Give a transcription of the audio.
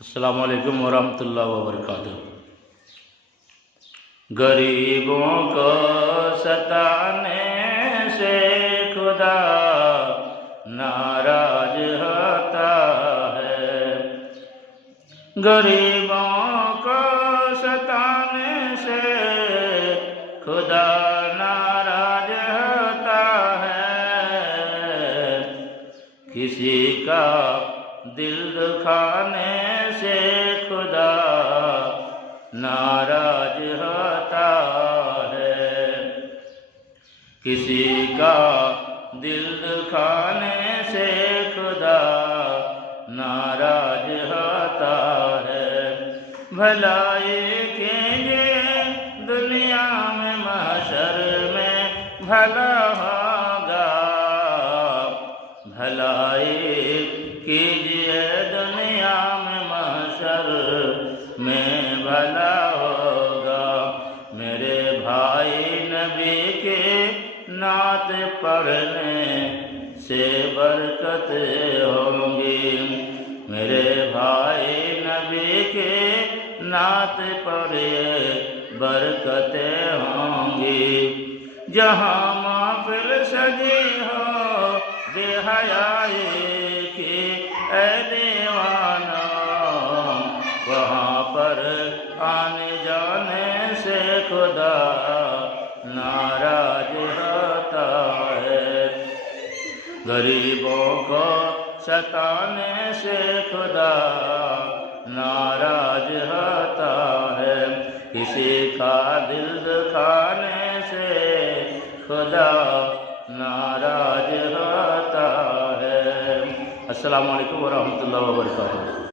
अस्सलामु अलैकुम वरहमतुल्लाहि वबरकातुहू। गरीबों को सताने से खुदा नाराज होता है। गरीबों को सताने से खुदा नाराज होता है। किसी का दिल दुखाने से खुदा नाराज होता है। किसी का दिल दुखाने से खुदा नाराज होता है। भलाई कीजिए दुनिया में, महशर में भला होगा। भलाई कीजिए दुनिया में, महशर में भला होगा। मेरे भाई नबी के नात पढ़ने से बरकत होंगी। मेरे भाई नबी के नात पढ़े बरकतें होंगी। जहाँ महफिल सजी हो बेहयाई की ऐ दीवाना, वहाँ पर आने जाने से खुदा नाराज होता है। गरीबों को सताने से खुदा नाराज होता है। किसी का दिल दुखाने से खुदा नाराज होता है। अस्सलामु अलैकुम वरहमतुल्लाहि वबरकातुहू।